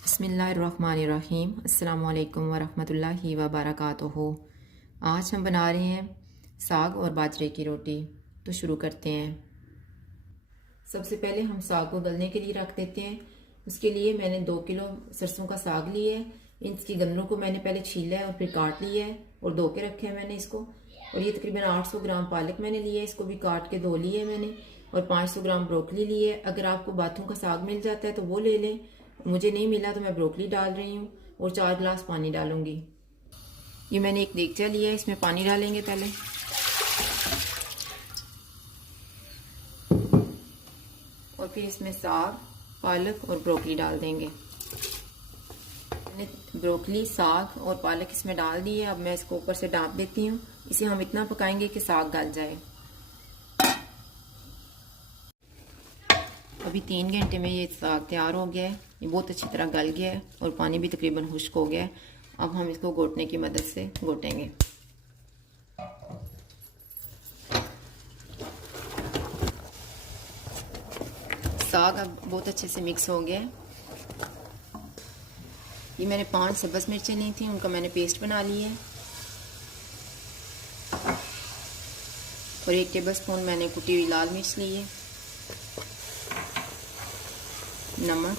बिस्मिल्लाहिर्रहमानिर्रहीम। अस्सलामु अलैकुम वरहमतुल्लाहि वबरकातुहू। आज हम बना रहे हैं साग और बाजरे की रोटी। तो शुरू करते हैं। सबसे पहले हम साग को गलने के लिए रख देते हैं। उसके लिए मैंने 2 किलो सरसों का साग लिया है। इसकी गंदलों को मैंने पहले छीला है और फिर काट लिया है और धो के रखे हैं मैंने इसको। और ये तकरीबन 800 ग्राम पालक मैंने लिया है, इसको भी काट के धो लिया है मैंने। और 500 ग्राम ब्रोकली ली है। अगर आपको बाथों का साग मिल जाता है तो वो ले लें, मुझे नहीं मिला तो मैं ब्रोकली डाल रही हूँ। और 4 गिलास पानी डालूंगी। ये मैंने एक देगचा लिया है, इसमें पानी डालेंगे पहले। और फिर इसमें साग, पालक और ब्रोकली डाल देंगे। मैंने ब्रोकली, साग और पालक इसमें डाल दी है। अब मैं इसको ऊपर से ढाँप देती हूँ। इसे हम इतना पकाएंगे कि साग गल जाए। अभी 3 घंटे में ये साग तैयार हो गया है। ये बहुत अच्छी तरह गल गया है और पानी भी तकरीबन खुश्क हो गया है। अब हम इसको घोटने की मदद से घोटेंगे। साग अब बहुत अच्छे से मिक्स हो गया है। ये मैंने 5 सब्ज़ मिर्चें ली थी, उनका मैंने पेस्ट बना लिया है। और 1 टेबलस्पून मैंने कुटी हुई लाल मिर्च ली है। नमक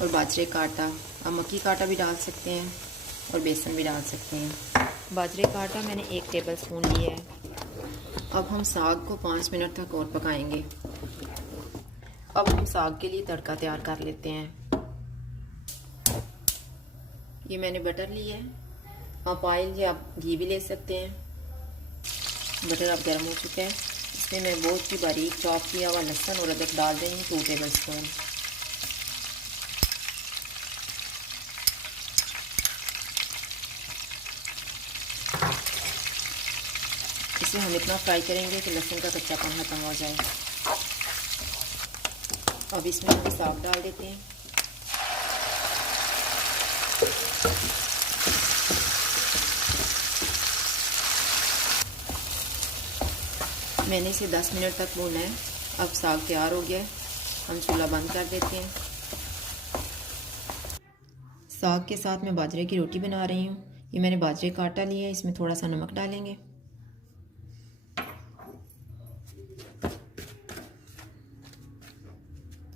और बाजरे का आटा। आप मक्की का आटा भी डाल सकते हैं और बेसन भी डाल सकते हैं। बाजरे का आटा मैंने 1 टेबलस्पून लिया है। अब हम साग को 5 मिनट तक और पकाएंगे। अब हम साग के लिए तड़का तैयार कर लेते हैं। ये मैंने बटर लिया है, आप ऑयल या आप घी भी ले सकते हैं। बटर अब गर्म हो चुका है। इसमें मैं बहुत ही बारीक चॉप किया हुआ लहसुन और अदरक डाल रही हूँ, 2 टेबलस्पून। इसे हम इतना फ्राई करेंगे कि लहसुन का कच्चापन खत्म हो जाए। अब इसमें हम साग डाल देते हैं। मैंने इसे 10 मिनट तक भूना है। अब साग तैयार हो गया है, हम चूल्हा बंद कर देते हैं। साग के साथ मैं बाजरे की रोटी बना रही हूँ। ये मैंने बाजरे का आटा लिया है, इसमें थोड़ा सा नमक डालेंगे।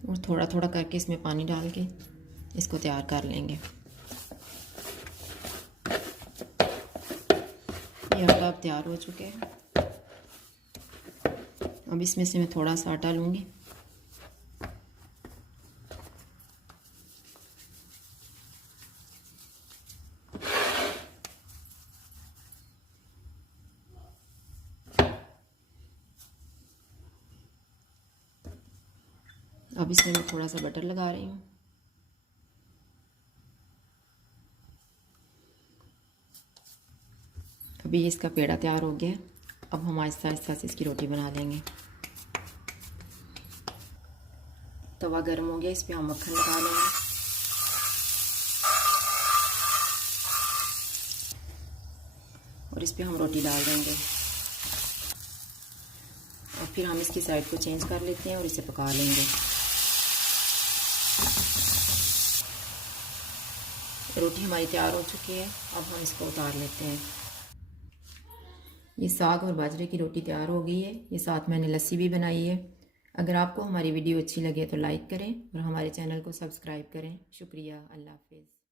और थोड़ा थोड़ा करके इसमें पानी डाल के इसको तैयार कर लेंगे। ये आटा अब तैयार हो चुके हैं। अब इसमें से मैं थोड़ा सा आटा लूँगी। अब इसमें मैं थोड़ा सा बटर लगा रही हूँ। अभी इसका पेड़ा तैयार हो गया है। अब हम आहिस्ता आहिस्ता से इसकी रोटी बना लेंगे। तवा गर्म हो गया, इस पर हम मक्खन लगा लेंगे। और इस पर हम रोटी डाल देंगे। और फिर हम इसकी साइड को चेंज कर लेते हैं और इसे पका लेंगे। रोटी हमारी तैयार हो चुकी है। अब हम इसको उतार लेते हैं। ये साग और बाजरे की रोटी तैयार हो गई है। ये साथ मैंने लस्सी भी बनाई है। अगर आपको हमारी वीडियो अच्छी लगे तो लाइक करें और हमारे चैनल को सब्सक्राइब करें। शुक्रिया। अल्लाह हाफिज़।